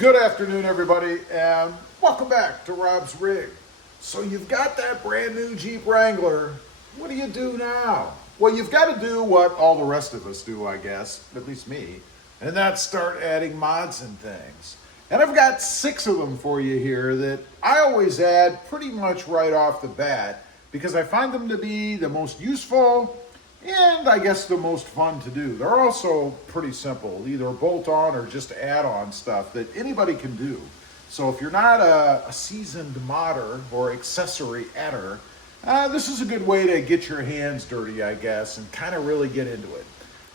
Good afternoon, everybody, and welcome back to Rob's Rig. So you've got that brand new Jeep Wrangler. What do you do now? Well, you've got to do what all the rest of us do, I guess, at least me, and that's start adding mods and things. And I've got 6 of them for you here that I always add pretty much right off the bat because I find them to be the most useful and I guess the most fun to do. They're also pretty simple, either bolt on or just add on stuff that anybody can do. So if you're not a seasoned modder or accessory adder, this is a good way to get your hands dirty, I guess, and kind of really get into it.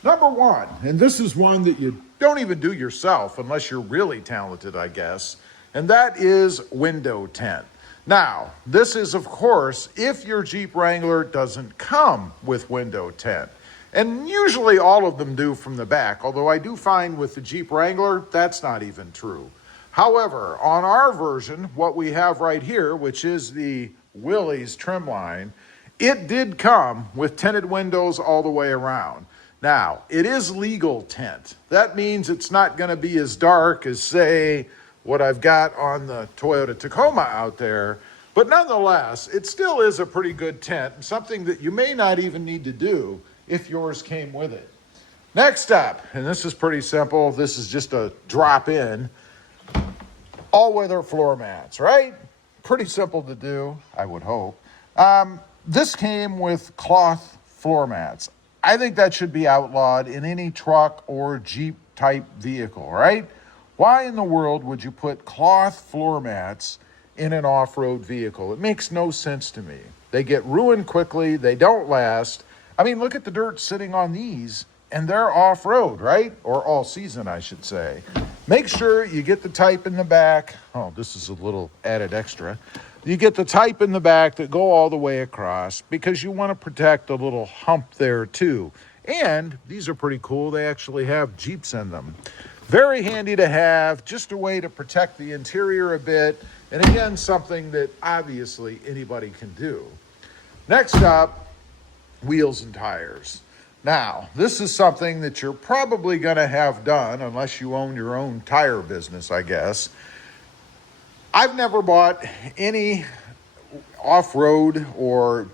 Number 1, and this is one that you don't even do yourself unless you're really talented, I guess, and that is window tint. Now, this is, of course, if your Jeep Wrangler doesn't come with window tint. And usually all of them do from the back, although I do find with the Jeep Wrangler, that's not even true. However, on our version, what we have right here, which is the Willys trim line, it did come with tinted windows all the way around. Now, it is legal tint. That means it's not going to be as dark as, say, what I've got on the Toyota Tacoma out there, but nonetheless, it still is a pretty good tint, something that you may not even need to do if yours came with it. Next up, and this is pretty simple, this is just a drop in, all-weather floor mats, right? Pretty simple to do, I would hope. This came with cloth floor mats. I think that should be outlawed in any truck or Jeep type vehicle, right? Why in the world would you put cloth floor mats in an off-road vehicle? It makes no sense to me. They get ruined quickly. They don't last. I mean, look at the dirt sitting on these, and they're off-road, right? Or all season, I should say. Make sure you get the type in the back. Oh, this is a little added extra. You get the type in the back that go all the way across because you want to protect a little hump there too. And these are pretty cool. They actually have Jeeps in them. Very handy to have, just a way to protect the interior a bit. And again, something that obviously anybody can do. Next up, wheels and tires. Now, this is something that you're probably going to have done unless you own your own tire business, I guess. I've never bought any off-road or,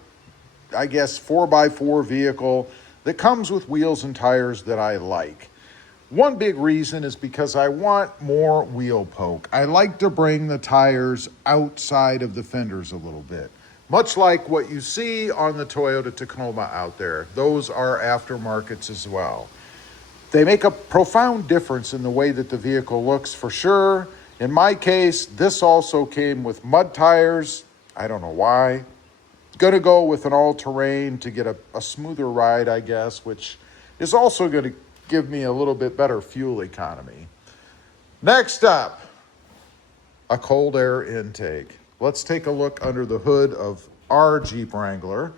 I guess, 4x4 vehicle that comes with wheels and tires that I like. One big reason is because I want more wheel poke. I like to bring the tires outside of the fenders a little bit. Much like what you see on the Toyota Tacoma out there. Those are aftermarkets as well. They make a profound difference in the way that the vehicle looks for sure. In my case, this also came with mud tires. I don't know why. Going to go with an all-terrain to get a smoother ride, I guess, which is also going to give me a little bit better fuel economy. Next up, a cold air intake. Let's take a look under the hood of our Jeep Wrangler.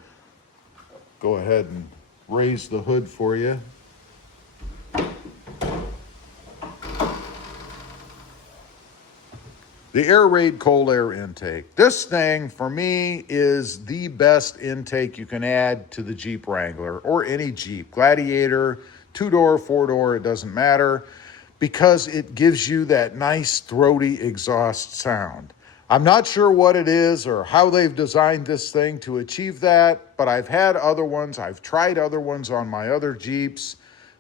Go ahead and raise the hood for you. The Air Raid cold air intake. This thing, for me, is the best intake you can add to the Jeep Wrangler or any Jeep. Gladiator, 2-door, 4-door, it doesn't matter, because it gives you that nice throaty exhaust sound. I'm not sure what it is or how they've designed this thing to achieve that, but I've had other ones. I've tried other ones on my other Jeeps.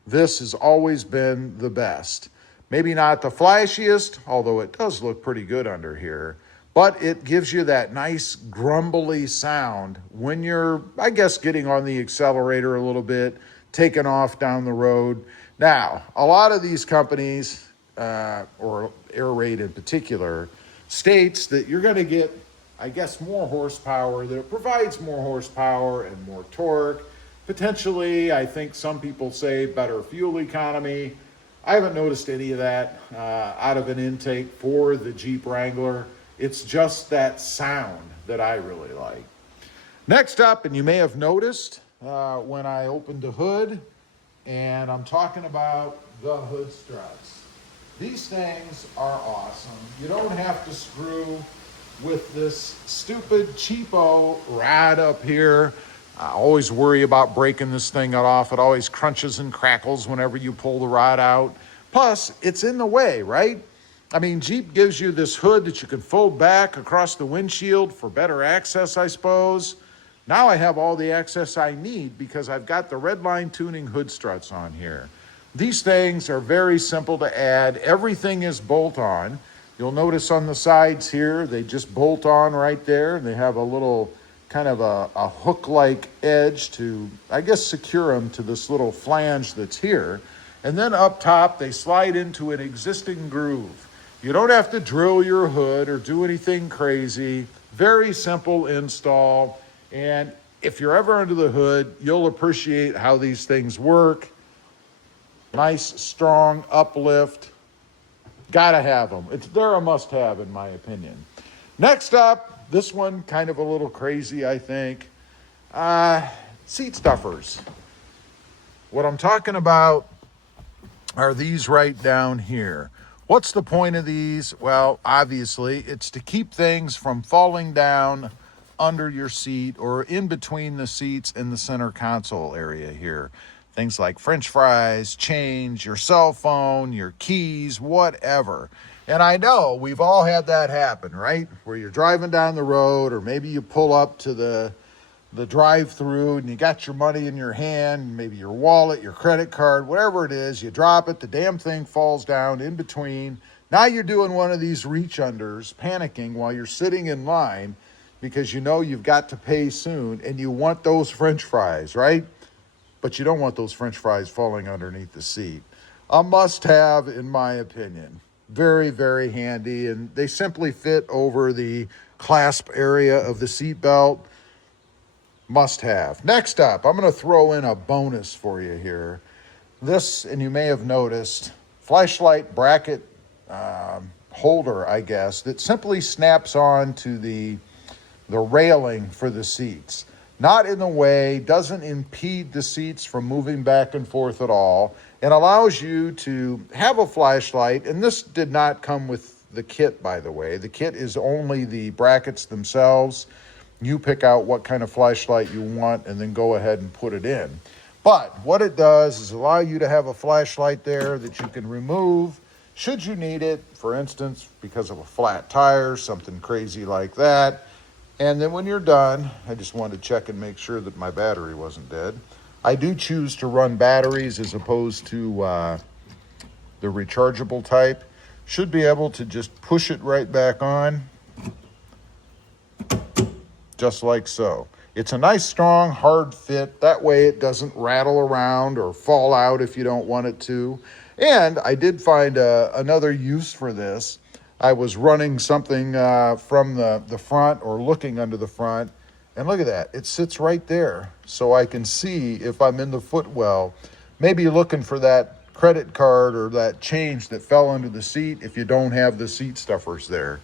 This has always been the best. Maybe not the flashiest, although it does look pretty good under here, but it gives you that nice grumbly sound when you're, I guess, getting on the accelerator a little bit, taking off down the road. Now, a lot of these companies, or Air Raid in particular, states that you're going to get, I guess, more horsepower, that it provides more horsepower and more torque. Potentially, I think some people say better fuel economy. I haven't noticed any of that out of an intake for the Jeep Wrangler. It's just that sound that I really like. Next up, and you may have noticed when I opened the hood, and I'm talking about the hood struts. These things are awesome. You don't have to screw with this stupid cheapo rod up here. I always worry about breaking this thing off. It always crunches and crackles whenever you pull the rod out. Plus, it's in the way, right? I mean, Jeep gives you this hood that you can fold back across the windshield for better access, I suppose. Now I have all the access I need because I've got the red line tuning hood struts on here. These things are very simple to add. Everything is bolt on. You'll notice on the sides here, they just bolt on right there. They have a little kind of a hook-like edge to, I guess, secure them to this little flange that's here. And then up top, they slide into an existing groove. You don't have to drill your hood or do anything crazy. Very simple install. And if you're ever under the hood, you'll appreciate how these things work. Nice, strong uplift. Gotta have them. They're a must-have in my opinion. Next up, this one kind of a little crazy, I think. Seat stuffers. What I'm talking about are these right down here. What's the point of these? Well, obviously, it's to keep things from falling down under your seat or in between the seats in the center console area here. Things like French fries, change, your cell phone, your keys, whatever. And I know we've all had that happen, right? Where you're driving down the road, or maybe you pull up to the drive-through and you got your money in your hand, maybe your wallet, your credit card, whatever it is, you drop it, the damn thing falls down in between. Now you're doing one of these reach unders, panicking while you're sitting in line because you know you've got to pay soon and you want those French fries, right? But you don't want those French fries falling underneath the seat. A must-have in my opinion. Very, very handy, and they simply fit over the clasp area of the seat belt. Must have. Next up, I'm going to throw in a bonus for you here. This, and you may have noticed, flashlight bracket holder, I guess, that simply snaps on to the railing for the seats. Not in the way, doesn't impede the seats from moving back and forth at all, and allows you to have a flashlight. And this did not come with the kit, by the way. The kit is only the brackets themselves. You pick out what kind of flashlight you want and then go ahead and put it in. But what it does is allow you to have a flashlight there that you can remove should you need it, for instance, because of a flat tire, something crazy like that. And then when you're done, I just wanted to check and make sure that my battery wasn't dead. I do choose to run batteries as opposed to the rechargeable type. Should be able to just push it right back on. Just like so. It's a nice, strong, hard fit. That way it doesn't rattle around or fall out if you don't want it to. And I did find another use for this. I was running something from the front or looking under the front. And look at that. It sits right there. So I can see if I'm in the footwell. Maybe you're looking for that credit card or that change that fell under the seat if you don't have the seat stuffers there.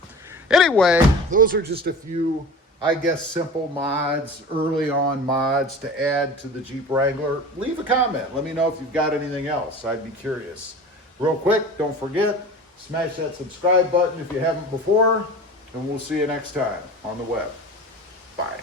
Anyway, those are just a few, I guess, simple mods, early on mods to add to the Jeep Wrangler. Leave a comment. Let me know if you've got anything else. I'd be curious. Real quick, don't forget, smash that subscribe button if you haven't before, and we'll see you next time on the web. Bye.